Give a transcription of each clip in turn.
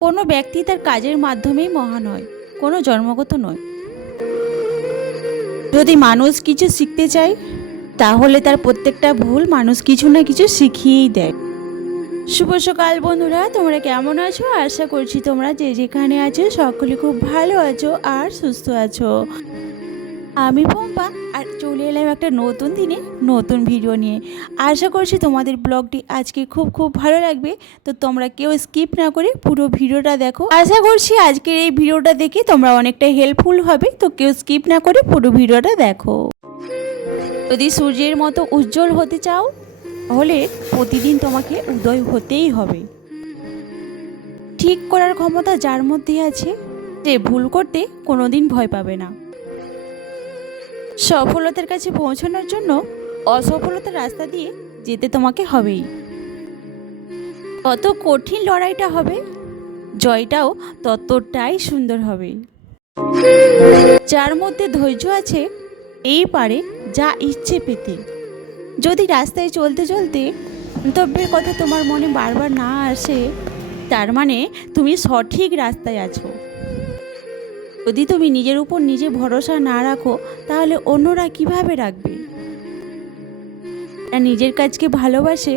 কোনো ব্যক্তি তার কাজের মাধ্যমেই মহান হয়, কোনো জন্মগত নয়। যদি মানুষ কিছু শিখতে চায় তাহলে তার প্রত্যেকটা ভুল মানুষ কিছু না কিছু শিখিয়েই দেয়। শুভ সকাল বন্ধুরা, তোমরা কেমন আছো? আশা করছি তোমরা যে যেখানে আছো সকলে খুব ভালো আছো আর সুস্থ আছো। আমি পম্পা আর চলে এলাম একটা নতুন দিনে নতুন ভিডিও নিয়ে। আশা করছি তোমাদের ব্লগটি আজকে খুব খুব ভালো লাগবে। তো তোমরা কেউ স্কিপ না করে পুরো ভিডিওটা দেখো। আশা করছি আজকের এই ভিডিওটা দেখে তোমরা অনেকটা হেল্পফুল হবে। তো কেউ স্কিপ না করে পুরো ভিডিওটা দেখো। যদি সূর্যের মতো উজ্জ্বল হতে চাও তাহলে প্রতিদিন তোমাকে উদয় হতেই হবে। ঠিক করার ক্ষমতা যার মধ্যে আছে সে ভুল করতে কোনোদিন ভয় পাবে না। সফলতার কাছে পৌঁছানোর জন্য অসফলতার রাস্তা দিয়ে যেতে তোমাকে হবেই। তত কঠিন লড়াইটা হবে, জয়টাও ততটাই সুন্দর হবে। যার মধ্যে ধৈর্য আছে এই পারে যা ইচ্ছে পেতে। যদি রাস্তায় চলতে চলতে গন্তব্যের কথা তোমার মনে বারবার না আসে, তার মানে তুমি সঠিক রাস্তায় আছো। যদি তুমি নিজের উপর নিজে ভরসা না রাখো তাহলে অন্যরা কিভাবে রাখবে? যারা নিজের কাজকে ভালোবাসে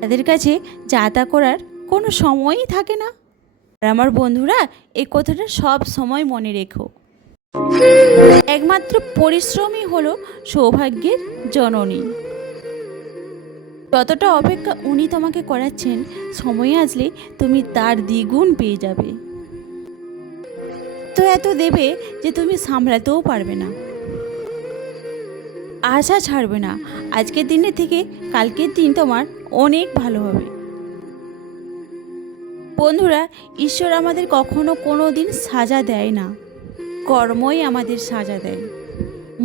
তাদের কাছে যা তা করার কোনো সময়ই থাকে না। আর আমার বন্ধুরা, এই কথাটা সব সময় মনে রেখো। একমাত্র পরিশ্রমই হলো সৌভাগ্যের জননী। যতটা অপেক্ষা উনি তোমাকে করাচ্ছেন, সময় আসলে তুমি তার দ্বিগুণ পেয়ে যাবে। তো এত দেবে যে তুমি সামলাতেও পারবে না। আশা ছাড়বে না, আজকের দিনের থেকে কালকের দিন তোমার অনেক ভালো হবে। বন্ধুরা, ঈশ্বর আমাদের কখনো কোনো দিন সাজা দেয় না, কর্মই আমাদের সাজা দেয়।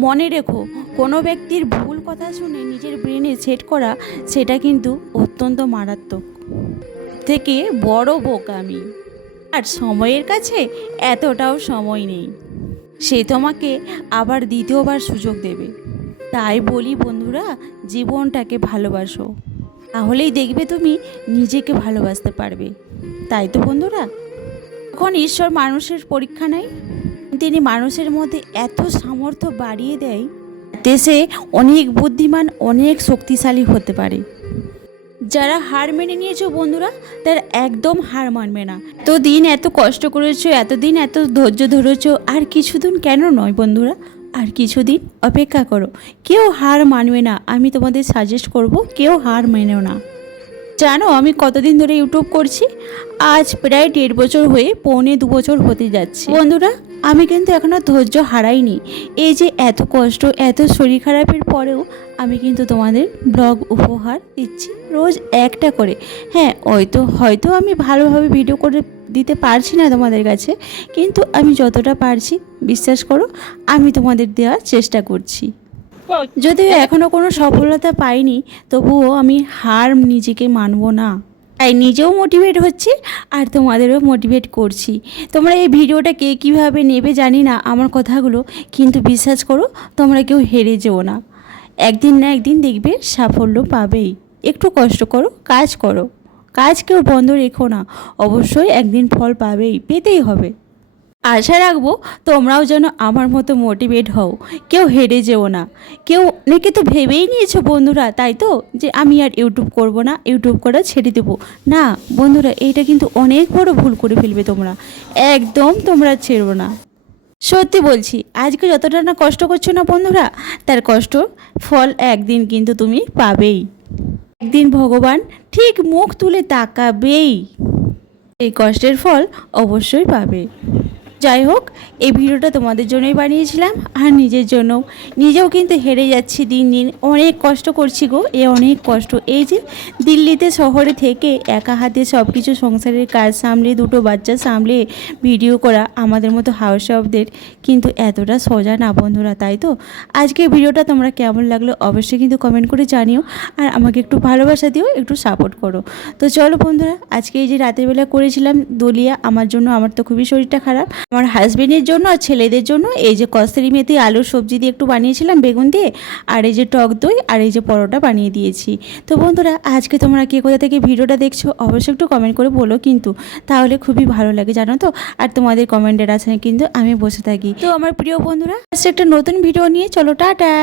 মনে রেখো, কোনো ব্যক্তির ভুল কথা শুনে নিজের ব্রেনে সেট করা সেটা কিন্তু অত্যন্ত মারাত্মক থেকে বড় বোকামি। আর সময়ের কাছে এতটাও সময় নেই, সে তোমাকে আবার দ্বিতীয়বার সুযোগ দেবে। তাই বলি বন্ধুরা, জীবনটাকে ভালোবাসো, তাহলেই দেখবে তুমি নিজেকে ভালোবাসতে পারবে। তাই তো বন্ধুরা, যখন ঈশ্বর মানুষের পরীক্ষা নেয়, তিনি মানুষের মধ্যে এত সামর্থ্য বাড়িয়ে দেয় যাতে সে অনেক বুদ্ধিমান, অনেক শক্তিশালী হতে পারে। যারা হার মেনে নিয়েছো বন্ধুরা, তারা একদম হার মানবে না। এতদিন এত কষ্ট করেছো, এতদিন এত ধৈর্য ধরেছো, আর কিছুদিন কেন নয় বন্ধুরা, আর কিছুদিন অপেক্ষা করো। কেউ হার মানবে না, আমি তোমাদের সাজেস্ট করব, কেউ হার মেনেও না। জানো আমি কতদিন ধরে ইউটিউব করছি? আজ প্রায় 1.5 বছর হয়ে 1.25 বছর হতে যাচ্ছে। বন্ধুরা, আমি কিন্তু এখনও ধৈর্য হারাইনি। এই যে এত কষ্ট, এত শরীর খারাপের পরেও আমি কিন্তু তোমাদের ব্লগ উপহার দিচ্ছি, রোজ একটা করে। হ্যাঁ, হয়তো আমি ভালোভাবে ভিডিও করে দিতে পারছি না তোমাদের কাছে, কিন্তু আমি যতটা পারছি বিশ্বাস করো আমি তোমাদের দেওয়ার চেষ্টা করছি। যদিও এখনও কোনো সফলতা পাইনি, তবুও আমি হার নিজেকে মানব না। তাই নিজেও মোটিভেট হচ্ছি আর তোমাদেরও মোটিভেট করছি। তোমরা এই ভিডিওটা কে কীভাবে নেবে জানি না আমার কথাগুলো, কিন্তু বিশ্বাস করো তোমরা কেউ হেরে যেও না। একদিন না একদিন দেখবে সাফল্য পাবেই। একটু কষ্ট করো, কাজ কেউ বন্ধ রেখো না, অবশ্যই একদিন ফল পাবেই, পেতেই হবে। আশা রাখবো তোমরাও যেন আমার মতো মোটিভেট হও, কেউ হেরে যেও না। কেউ নাকি তো ভেবেই নিয়েছো বন্ধুরা, তাই তো, যে আমি আর ইউটিউব করব না, ইউটিউব করা ছেড়ে দেবো না। বন্ধুরা, এইটা কিন্তু অনেক বড় ভুল করে ফেলবে তোমরা। একদম তোমরা ছেড়ো না। সত্যি বলছি, আজকে যতটা না কষ্ট করছো না বন্ধুরা, তার কষ্ট ফল একদিন কিন্তু তুমি পাবেই। একদিন ভগবান ঠিক মুখ তুলে তাকাবেই, এই কষ্টের ফল অবশ্যই পাবে। যাই হোক, এই ভিডিওটা তোমাদের জন্যই বানিয়েছিলাম, আর নিজের জন্য। নিজেও কিন্তু হেরে যাচ্ছি দিন দিন, অনেক কষ্ট করছি গো, অনেক কষ্ট। এই যে দিল্লিতে শহরে থেকে একা হাতে সব কিছু সংসারের কাজ সামলে, দুটো বাচ্চা সামলে ভিডিও করা আমাদের মতো হাউস ওয়াইফদের কিন্তু এতটা সোজা না বন্ধুরা। তাই তো আজকে ভিডিওটা তোমরা কেমন লাগলো অবশ্যই কিন্তু কমেন্ট করে জানিও, আর আমাকে একটু ভালোবাসা দিও, একটু সাপোর্ট করো। তো চলো বন্ধুরা, আজকে এই যে রাতের বেলা করেছিলাম দলিয়া, আমার জন্য, আমার তো খুবই শরীরটা খারাপ, আমার হাজবেন্ডের জন্য আর ছেলেদের জন্য এই যে কস্তুরি মেথি আলুর সবজি দিয়ে একটু বানিয়েছিলাম বেগুন দিয়ে, আর এই যে টক দই আর এই যে পরোটা বানিয়ে দিয়েছি। তো বন্ধুরা, আজকে তোমরা কে কোথা থেকে ভিডিওটা দেখছো অবশ্যই একটু কমেন্ট করে বলো কিন্তু, তাহলে খুবই ভালো লাগে জানো তো। আর তোমাদের কমেন্টের আছে কিন্তু আমি বসে থাকি। তো আমার প্রিয় বন্ধুরা, আজকে একটা নতুন ভিডিও নিয়ে চলো, টাটা।